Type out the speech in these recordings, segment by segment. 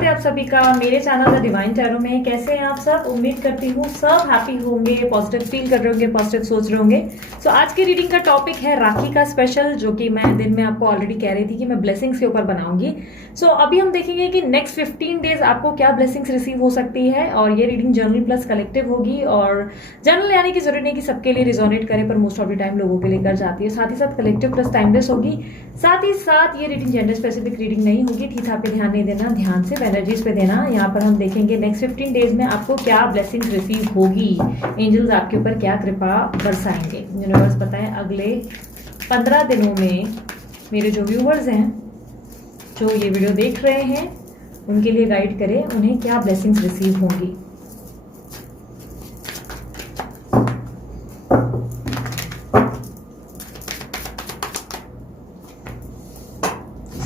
स्वागत है आप सभी का मेरे चैनल द डिवाइन टैरो में। कैसे हैं आप सब? उम्मीद करती हूँ सब हैप्पी होंगे, पॉजिटिव फील कर रहे होंगे, पॉजिटिव सोच रहे होंगे। सो आज की रीडिंग का टॉपिक है राखी का स्पेशल, जो कि मैं दिन में आपको ऑलरेडी कह रही थी कि मैं ब्लेसिंग्स के ऊपर बनाऊंगी। सो अभी हम देखेंगे कि नेक्स्ट 15 डेज आपको क्या ब्लेसिंग्स रिसीव हो सकती है। और ये रीडिंग जनरल प्लस कलेक्टिव होगी, और जनरल यानी कि जरूरी नहीं कि सबके लिए रिजोनेट करे, पर मोस्ट ऑफ द टाइम लोगों के लिए कर जाती है। साथ ही साथ कलेक्टिव प्लस टाइमलेस होगी। साथ ही साथ ये रीडिंग जेंडर स्पेसिफिक रीडिंग नहीं होगी। ठीक पे ध्यान नहीं देना, ध्यान से एनर्जीज पे देना। यहाँ पर हम देखेंगे नेक्स्ट 15 डेज में आपको क्या ब्लेसिंग्स रिसीव होगी, एंजल्स आपके ऊपर क्या कृपा बरसाएंगे। यूनिवर्स बताएं अगले 15 दिनों में मेरे जो व्यूवर्स हैं, जो ये वीडियो देख रहे हैं, उनके लिए गाइड करें, उन्हें क्या ब्लेसिंग्स रिसीव होंगी।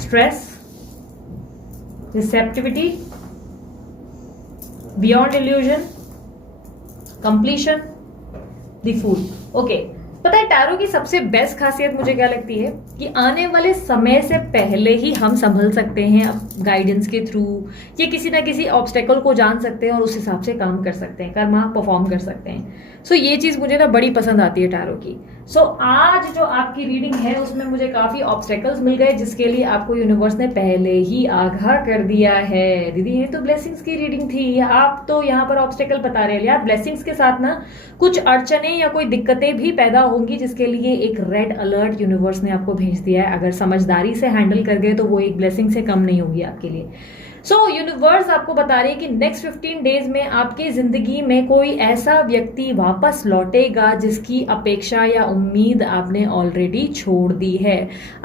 Stress, receptivity, beyond illusion, completion, the fool. Okay, पता है टैरो की सबसे बेस्ट खासियत मुझे क्या लगती है कि आने वाले समय से पहले ही हम संभल सकते हैं गाइडेंस के थ्रू, या किसी ना किसी ऑब्स्टेकल को जान सकते हैं और उस हिसाब से काम कर सकते हैं, कर्मा परफॉर्म कर सकते हैं। सो ये चीज मुझे ना बड़ी पसंद आती है टैरो की। सो आज जो आपकी रीडिंग है उसमें मुझे काफी ऑब्स्टेकल्स मिल गए, जिसके लिए आपको यूनिवर्स ने पहले ही आगाह कर दिया है। दीदी ये तो ब्लेसिंग्स की रीडिंग थी, आप तो यहाँ पर ऑब्स्टेकल बता रहे हैं। यार ब्लेसिंग्स के साथ ना कुछ अड़चने या कोई दिक्कतें भी पैदा होंगी, जिसके लिए एक रेड अलर्ट यूनिवर्स ने आपको भेज दिया है। अगर समझदारी से हैंडल कर गए तो वो एक ब्लेसिंग से कम नहीं होगी आपके लिए। सो यूनिवर्स आपको बता रही है कि नेक्स्ट 15 डेज में आपकी जिंदगी में कोई ऐसा व्यक्ति वापस लौटेगा जिसकी अपेक्षा या उम्मीद आपने ऑलरेडी छोड़ दी है।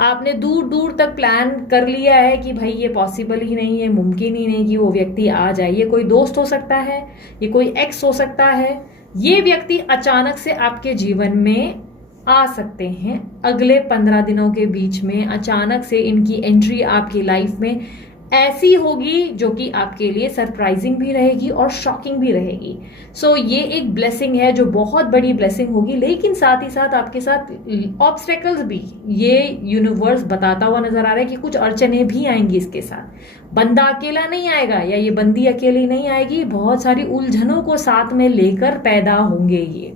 आपने दूर दूर तक प्लान कर लिया है कि भाई ये पॉसिबल ही नहीं है, मुमकिन ही नहीं कि वो व्यक्ति आ जाए। ये कोई दोस्त हो सकता है, ये कोई एक्स हो सकता है। ये व्यक्ति अचानक से आपके जीवन में आ सकते हैं। अगले 15 दिनों के बीच में अचानक से इनकी एंट्री आपकी लाइफ में ऐसी होगी जो कि आपके लिए सरप्राइजिंग भी रहेगी और शॉकिंग भी रहेगी। सो ये एक ब्लेसिंग है जो बहुत बड़ी ब्लेसिंग होगी, लेकिन साथ ही साथ आपके साथ ऑब्स्टेकल्स भी ये यूनिवर्स बताता हुआ नजर आ रहा है कि कुछ अड़चने भी आएंगी इसके साथ। बंदा अकेला नहीं आएगा या ये बंदी अकेली नहीं आएगी, बहुत सारी उलझनों को साथ में लेकर पैदा होंगे ये।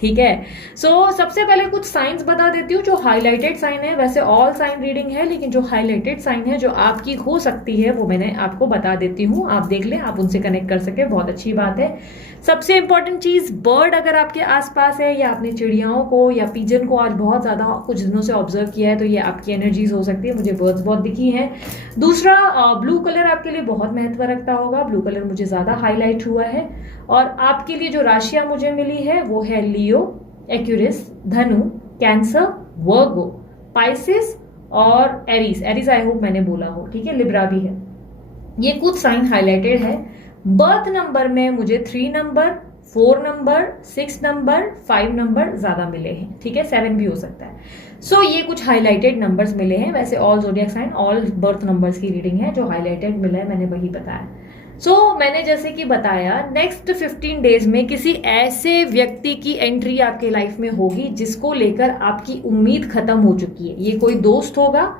ठीक है, सो सबसे पहले कुछ साइंस बता देती हूँ जो हाईलाइटेड साइन है। वैसे ऑल साइन रीडिंग है, लेकिन जो हाईलाइटेड साइन है जो आपकी हो सकती है वो मैंने आपको बता देती हूँ। आप देख लें, आप उनसे कनेक्ट कर सके, बहुत अच्छी बात है। सबसे इंपॉर्टेंट चीज, बर्ड अगर आपके आसपास है या आपने चिड़ियाओं को या पिजन को आज बहुत ज्यादा कुछ दिनों से ऑब्जर्व किया है, तो ये आपकी एनर्जीज हो सकती है। मुझे बर्ड्स बहुत दिखी है। दूसरा, ब्लू कलर आपके लिए बहुत महत्व रखता होगा। ब्लू कलर मुझे ज्यादा हाईलाइट हुआ है। और आपके लिए जो राशियां मुझे मिली है वो है लियो, एक्यूरिस, धनु, कैंसर, वर्गो, पाइसिस और एरीज। एरीज आई होप मैंने बोला हो, ठीक है, लिब्रा भी है। ये कुछ साइन हाईलाइटेड है। बर्थ नंबर में मुझे 3 नंबर, 4 नंबर, 6 नंबर, 5 नंबर ज्यादा मिले हैं। ठीक है, 7 भी हो सकता है। सो ये कुछ हाईलाइटेड नंबर्स मिले हैं। वैसे all zodiac sign, all birth numbers की रीडिंग है। जो हाईलाइटेड मिला है मैंने वही बताया। मैंने जैसे कि बताया, नेक्स्ट 15 डेज में किसी ऐसे व्यक्ति की एंट्री आपके लाइफ में होगी जिसको लेकर आपकी उम्मीद खत्म हो चुकी है। ये कोई दोस्त होगा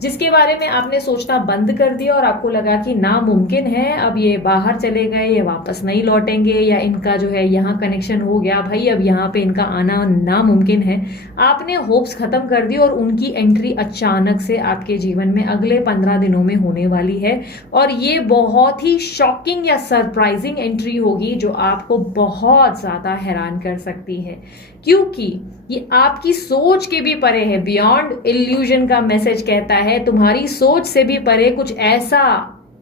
जिसके बारे में आपने सोचना बंद कर दिया और आपको लगा कि नामुमकिन है, अब ये बाहर चले गए, ये वापस नहीं लौटेंगे, या इनका जो है यहाँ कनेक्शन हो गया भाई, अब यहाँ पे इनका आना नामुमकिन है। आपने होप्स खत्म कर दी और उनकी एंट्री अचानक से आपके जीवन में अगले 15 दिनों में होने वाली है। और ये बहुत ही शॉकिंग या सरप्राइजिंग एंट्री होगी जो आपको बहुत ज्यादा हैरान कर सकती है, क्योंकि ये आपकी सोच के भी परे है। बियॉन्ड इल्यूजन का मैसेज कहता है तुम्हारी सोच से भी परे कुछ ऐसा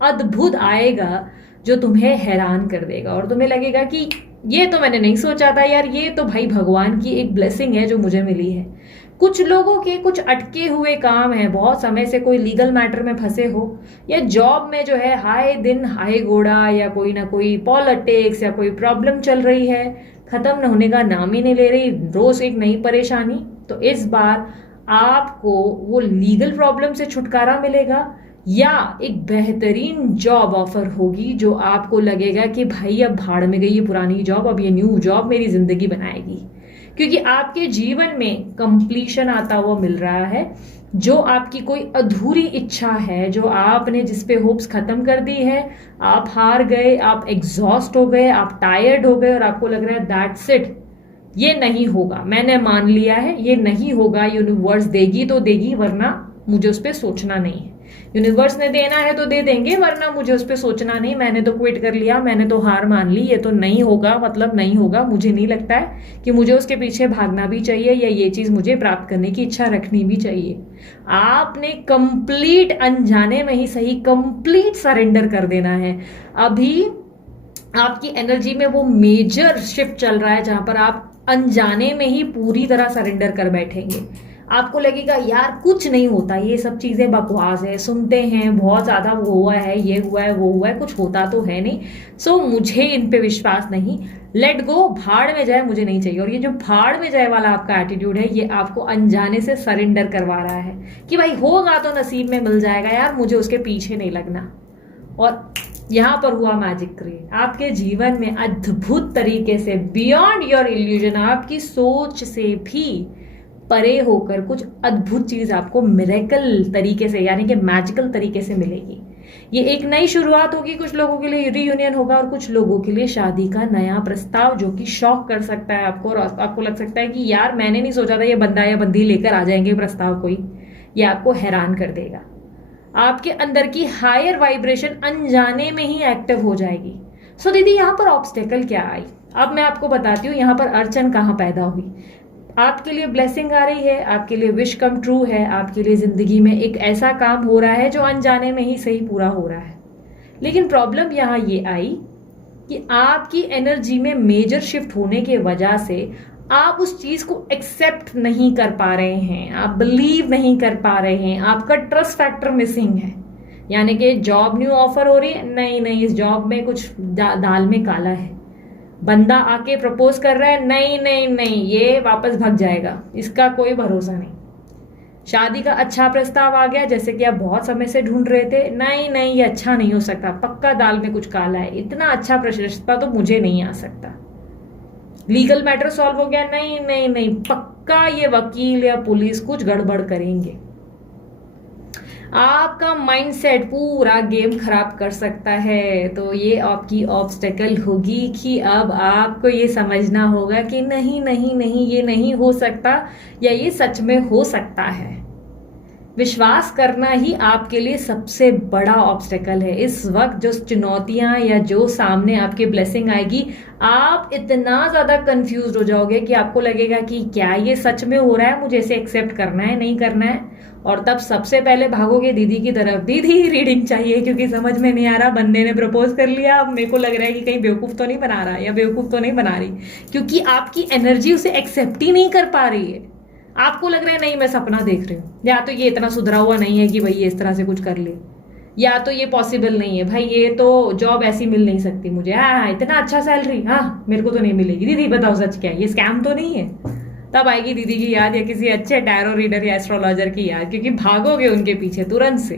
अद्भुत आएगा जो तुम्हें हैरान कर देगा, और तुम्हें लगेगा कि ये तो मैंने नहीं सोचा था यार, ये तो भाई भगवान की एक ब्लेसिंग है जो मुझे मिली है। कुछ लोगों के कुछ अटके हुए काम है, बहुत समय से कोई लीगल मैटर में फंसे हो, या जॉब में जो है हाय दिन हाय घोड़ा, या कोई ना कोई पॉलिटिक्स या कोई प्रॉब्लम चल रही है, खत्म न होने का नाम ही नहीं ले रही, रोज एक नई परेशानी। तो इस बार आपको वो लीगल प्रॉब्लम से छुटकारा मिलेगा, या एक बेहतरीन जॉब ऑफर होगी जो आपको लगेगा कि भाई अब भाड़ में गई ये पुरानी जॉब, अब ये न्यू जॉब मेरी जिंदगी बनाएगी। क्योंकि आपके जीवन में कंप्लीशन आता हुआ मिल रहा है। जो आपकी कोई अधूरी इच्छा है, जो आपने जिस पे होप्स खत्म कर दी है, आप हार गए, आप एग्जॉस्ट हो गए, आप टायर्ड हो गए और आपको लग रहा है दैट्स इट, ये नहीं होगा, मैंने मान लिया है ये नहीं होगा, यूनिवर्स देगी तो देगी वरना मुझे उस पर सोचना नहीं है, यूनिवर्स ने देना है तो दे देंगे वरना मुझे उस पर सोचना नहीं, मैंने तो क्विट कर लिया, मैंने तो हार मान ली, ये तो नहीं होगा मतलब नहीं होगा, मुझे नहीं लगता है कि मुझे उसके पीछे भागना भी चाहिए या ये चीज मुझे प्राप्त करने की इच्छा रखनी भी चाहिए। आपने कंप्लीट अनजाने में ही सही कंप्लीट सरेंडर कर देना है। अभी आपकी एनर्जी में वो मेजर शिफ्ट चल रहा है जहां पर आप अनजाने में ही पूरी तरह सरेंडर कर बैठेंगे। आपको लगेगा यार कुछ नहीं होता, ये सब चीजें बकवास है, सुनते हैं बहुत ज्यादा वो हुआ है, ये हुआ है, वो हुआ है, कुछ होता तो है नहीं, सो मुझे इन पे विश्वास नहीं, लेट गो, भाड़ में जाए, मुझे नहीं चाहिए। और ये जो भाड़ में जाए वाला आपका एटीट्यूड है, ये आपको अनजाने से सरेंडर करवा रहा है कि भाई होगा तो नसीब में मिल जाएगा यार, मुझे उसके पीछे नहीं लगना। और यहां पर हुआ मैजिक क्रिएट, आपके जीवन में अद्भुत तरीके से बियॉन्ड योर इल्यूजन, आपकी सोच से भी परे होकर कुछ अद्भुत चीज आपको मिरेकल तरीके से यानी कि मैजिकल तरीके से मिलेगी। ये एक नई शुरुआत होगी, कुछ लोगों के लिए रियूनियन होगा और कुछ लोगों के लिए शादी का नया प्रस्ताव, जो कि शॉक कर सकता है आपको और आपको लग सकता है कि यार मैंने नहीं सोचा था ये बंदा या बंदी लेकर आ जाएंगे प्रस्ताव कोई, ये आपको हैरान कर देगा। आपके अंदर की हायर वाइब्रेशन अनजाने में ही एक्टिव हो जाएगी। सो दीदी यहाँ पर ऑब्स्टेकल क्या आई, अब मैं आपको बताती हूँ यहाँ पर अड़चन कहाँ पैदा हुई। आपके लिए ब्लेसिंग आ रही है, आपके लिए विश कम ट्रू है, आपके लिए जिंदगी में एक ऐसा काम हो रहा है जो अनजाने में ही सही पूरा हो रहा है। लेकिन प्रॉब्लम यहाँ ये आई कि आपकी एनर्जी में मेजर शिफ्ट होने के वजह से आप उस चीज को एक्सेप्ट नहीं कर पा रहे हैं, आप बिलीव नहीं कर पा रहे हैं, आपका ट्रस्ट फैक्टर मिसिंग है। यानी कि जॉब न्यू ऑफर हो रही है, नहीं नहीं इस जॉब में कुछ दाल में काला है, बंदा आके प्रपोज कर रहा है, नहीं नहीं नहीं ये वापस भाग जाएगा, इसका कोई भरोसा नहीं। शादी का अच्छा प्रस्ताव आ गया जैसे कि आप बहुत समय से ढूंढ रहे थे, नहीं नहीं ये अच्छा नहीं हो सकता, पक्का दाल में कुछ काला है, इतना अच्छा प्रस्ताव तो मुझे नहीं आ सकता। लीगल मैटर सॉल्व हो गया, नहीं नहीं नहीं पक्का ये वकील या पुलिस कुछ गड़बड़ करेंगे। आपका माइंडसेट पूरा गेम खराब कर सकता है। तो ये आपकी ऑब्स्टेकल होगी कि अब आपको ये समझना होगा कि नहीं नहीं नहीं ये नहीं हो सकता या ये सच में हो सकता है। विश्वास करना ही आपके लिए सबसे बड़ा ऑब्स्टेकल है। इस वक्त जो चुनौतियां या जो सामने आपके ब्लेसिंग आएगी, आप इतना ज्यादा कंफ्यूज हो जाओगे कि आपको लगेगा कि क्या ये सच में हो रहा है, मुझे इसे एक्सेप्ट करना है नहीं करना है। और तब सबसे पहले भागोगे दीदी की तरफ, दीदी रीडिंग चाहिए क्योंकि समझ में नहीं आ रहा, बंदे ने प्रपोज कर लिया, अब मेरे को लग रहा है कि कहीं बेवकूफ तो नहीं बना रहा या बेवकूफ तो नहीं बना रही, क्योंकि आपकी एनर्जी उसे एक्सेप्ट ही नहीं कर पा रही है। आपको लग रहा है नहीं मैं सपना देख रही हूँ, या तो ये इतना सुधरा हुआ नहीं है कि भाई ये इस तरह से कुछ कर ले, या तो ये पॉसिबल नहीं है भाई, ये तो जॉब ऐसी मिल नहीं सकती मुझे, हाँ इतना अच्छा सैलरी, हाँ मेरे को तो नहीं मिलेगी। दीदी बताओ सच क्या है, ये स्कैम तो नहीं है। तब आएगी दीदी की याद या किसी अच्छे टैरो रीडर या एस्ट्रोलॉजर की याद, क्योंकि भागोगे उनके पीछे तुरंत से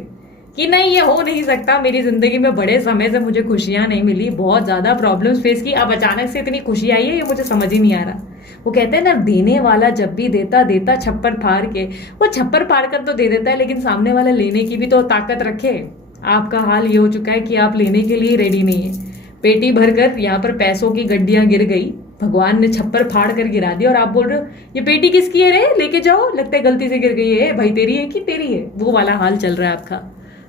कि नहीं ये हो नहीं सकता, मेरी जिंदगी में बड़े समय से मुझे खुशियां नहीं मिली, बहुत ज्यादा प्रॉब्लम्स फेस की, अब अचानक से इतनी खुशी आई है ये मुझे समझ ही नहीं आ रहा। वो कहते हैं ना, देने वाला जब भी देता देता छप्पर फाड़ के, वो छप्पर फाड़ कर तो दे देता है लेकिन सामने वाला लेने की भी तो ताकत रखे। आपका हाल ये हो चुका है कि आप लेने के लिए रेडी नहीं है। पेटी भरकर यहाँ पर पैसों की गड्डियां गिर गई, भगवान ने छप्पर फाड़ कर गिरा दिया और आप बोल रहे हो ये पेटी किसकी है रे, लेके जाओ, लगता है गलती से गिर गई है, भाई तेरी है कि तेरी है, वो वाला हाल चल रहा है आपका।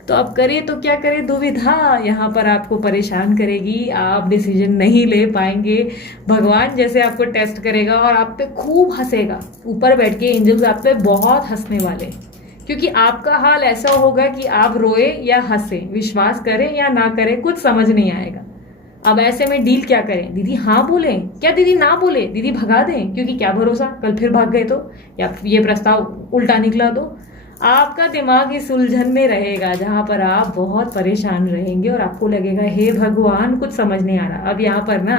तो अब करे तो क्या करे, दुविधा यहाँ पर आपको परेशान करेगी, आप डिसीजन नहीं ले पाएंगे। भगवान जैसे आपको टेस्ट करेगा और आप पे खूब हंसेगा, ऊपर बैठ के एंजल्स आप पे बहुत हंसने वाले, क्योंकि आपका हाल ऐसा होगा कि आप रोए या हंसे, विश्वास करें या ना करें कुछ समझ नहीं आएगा। अब ऐसे में डील क्या करें, दीदी हाँ बोले क्या, दीदी ना बोले, दीदी भगा दें क्योंकि क्या भरोसा कल फिर भाग गए तो, या ये प्रस्ताव उल्टा निकला तो। आपका दिमाग इस उलझन में रहेगा जहां पर आप बहुत परेशान रहेंगे और आपको लगेगा हे भगवान कुछ समझ नहीं आ रहा, अब यहाँ पर ना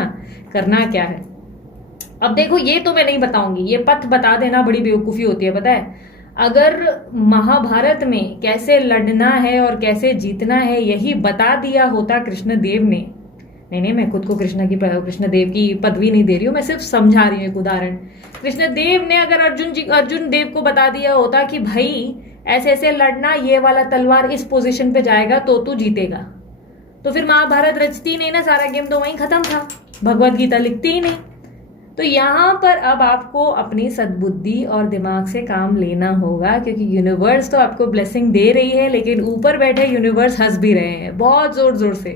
करना क्या है। अब देखो ये तो मैं नहीं बताऊंगी, ये पथ बता देना बड़ी बेवकूफी होती है पता है। अगर महाभारत में कैसे लड़ना है और कैसे जीतना है यही बता दिया होता कृष्ण देव ने, नहीं मैं खुद को कृष्ण देव की पदवी नहीं दे रही हूँ, मैं सिर्फ समझा रही हूँ एक उदाहरण। कृष्ण देव ने अगर अर्जुन देव को बता दिया होता कि भाई ऐसे ऐसे लड़ना, ये वाला तलवार इस पोजीशन पे जाएगा तो तू जीतेगा। तो फिर महाभारत रचती नहीं ना, सारा गेम तो वहीं खत्म था, भगवत गीता लिखती ही नहीं। तो यहाँ पर अब आपको अपनी सद्बुद्धि और दिमाग से काम लेना होगा, क्योंकि यूनिवर्स तो आपको ब्लेसिंग दे रही है, लेकिन ऊपर बैठे यूनिवर्स हंस भी रहे हैं बहुत जोर जोर से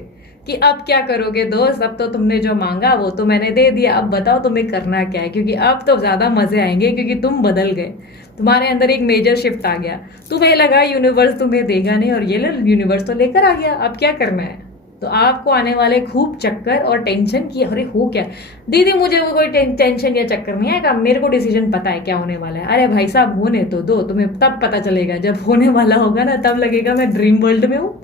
कि अब क्या करोगे दोस्त, अब तो तुमने जो मांगा वो तो मैंने दे दिया, अब बताओ तुम्हें करना क्या है, क्योंकि अब तो ज्यादा मजे आएंगे, क्योंकि तुम बदल गए, तुम्हारे अंदर एक मेजर शिफ्ट आ गया। तुम्हें लगा यूनिवर्स तुम्हें देगा नहीं, और ये यूनिवर्स तो लेकर आ गया, अब क्या करना है। तो आपको आने वाले खूब चक्कर और टेंशन की, अरे हो क्या दीदी, मुझे वो कोई टेंशन या चक्कर नहीं आएगा, मेरे को डिसीजन पता है क्या होने वाला है। अरे भाई साहब होने तो दो, तुम्हें तब पता चलेगा, जब होने वाला होगा ना तब लगेगा मैं ड्रीम वर्ल्ड में हूँ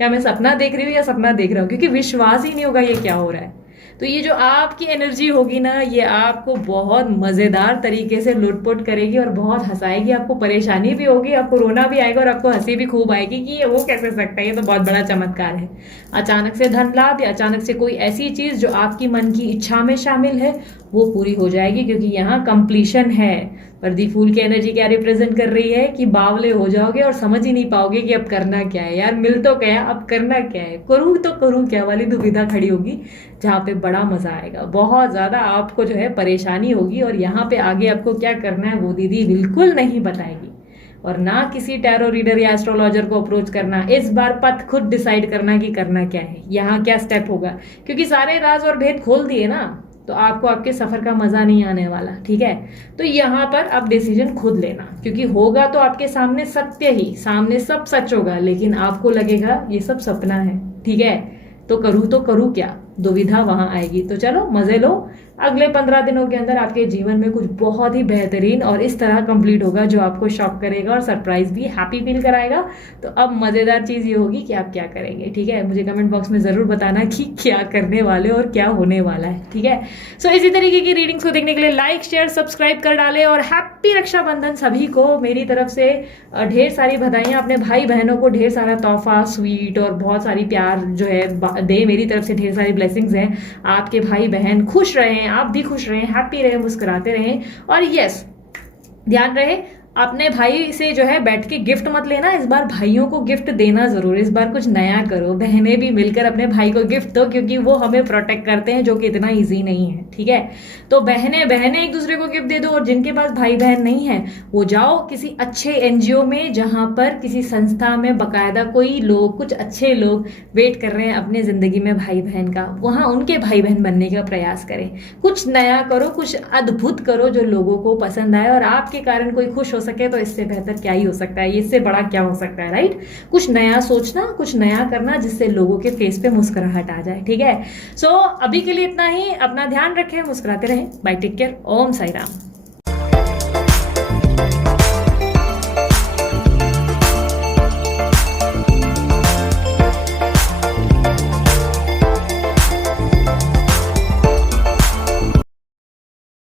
या मैं सपना देख रही हूँ या सपना देख रहा हूँ, क्योंकि विश्वास ही नहीं होगा ये क्या हो रहा है। तो ये जो आपकी एनर्जी होगी ना, ये आपको बहुत मजेदार तरीके से लुटपुट करेगी और बहुत हंसाएगी, आपको परेशानी भी होगी, आपको रोना भी आएगा और आपको हंसी भी खूब आएगी कि ये हो कैसे सकता है, ये तो बहुत बड़ा चमत्कार है। अचानक से धन लाभ या अचानक से कोई ऐसी चीज जो आपकी मन की इच्छा में शामिल है वो पूरी हो जाएगी, क्योंकि यहाँ कंप्लीशन है। प्रदीप फूल की एनर्जी क्या रिप्रेजेंट कर रही है कि बावले हो जाओगे और समझ ही नहीं पाओगे कि अब करना क्या है, यार मिल तो गया, अब करना क्या है, करूं तो करूं क्या वाली दुविधा खड़ी होगी, जहाँ पे बड़ा मजा आएगा, बहुत ज्यादा आपको जो है परेशानी होगी। और यहाँ पे आगे आपको क्या करना है वो दीदी बिल्कुल नहीं बताएगी, और ना किसी टैरो रीडर या एस्ट्रोलॉजर को अप्रोच करना। इस बार पथ खुद डिसाइड करना कि करना क्या है, यहाँ क्या स्टेप होगा, क्योंकि सारे राज और भेद खोल दिए ना, तो आपको आपके सफर का मजा नहीं आने वाला। ठीक है, तो यहाँ पर अब डिसीजन खुद लेना, क्योंकि होगा तो आपके सामने सत्य ही, सामने सब सच होगा, लेकिन आपको लगेगा ये सब सपना है। ठीक है, तो करूँ क्या, दुविधा वहां आएगी। तो चलो मजे लो, अगले 15 दिनों के अंदर आपके जीवन में कुछ बहुत ही बेहतरीन और इस तरह कंप्लीट होगा जो आपको शॉक करेगा और सरप्राइज भी, हैप्पी फील कराएगा। तो अब मजेदार चीज ये होगी कि आप क्या करेंगे। ठीक है, मुझे कमेंट बॉक्स में जरूर बताना कि क्या करने वाले और क्या होने वाला है। ठीक है, सो इसी तरीके की रीडिंग्स को देखने के लिए लाइक शेयर सब्सक्राइब कर डाले, और हैप्पी रक्षाबंधन सभी को मेरी तरफ से ढेर सारी बधाइयां। अपने भाई बहनों को ढेर सारा तोहफा, स्वीट और बहुत सारी प्यार जो है दे, मेरी तरफ से ढेर सारी ब्लेसिंग्स हैं। आपके भाई बहन खुश रहें, आप भी खुश रहें, हैप्पी रहें, मुस्कुराते रहें। और यस, ध्यान रहे अपने भाई से जो है बैठ के गिफ्ट मत लेना, इस बार भाइयों को गिफ्ट देना जरूर, इस बार कुछ नया करो, बहनें भी मिलकर अपने भाई को गिफ्ट दो, क्योंकि वो हमें प्रोटेक्ट करते हैं, जो कि इतना इजी नहीं है। ठीक है, तो बहनें एक दूसरे को गिफ्ट दे दो, और जिनके पास भाई बहन नहीं है वो जाओ किसी अच्छे एनजीओ में, जहां पर किसी संस्था में बकायदा कोई लोग, कुछ अच्छे लोग वेट कर रहे हैं अपने जिंदगी में भाई बहन का, वहां उनके भाई बहन बनने का प्रयास करें, कुछ नया करो, कुछ अद्भुत करो जो लोगों को पसंद आए, और आपके कारण कोई खुश हो सके तो इससे बेहतर क्या ही हो सकता है, इससे बड़ा क्या हो सकता है, राइट। कुछ नया सोचना, कुछ नया करना, जिससे लोगों के फेस पे मुस्कुराहट आ जाए। ठीक है, सो अभी के लिए इतना ही, अपना ध्यान रखें, मुस्कुराते रहें, बाय, टेक केयर, ओम साई राम।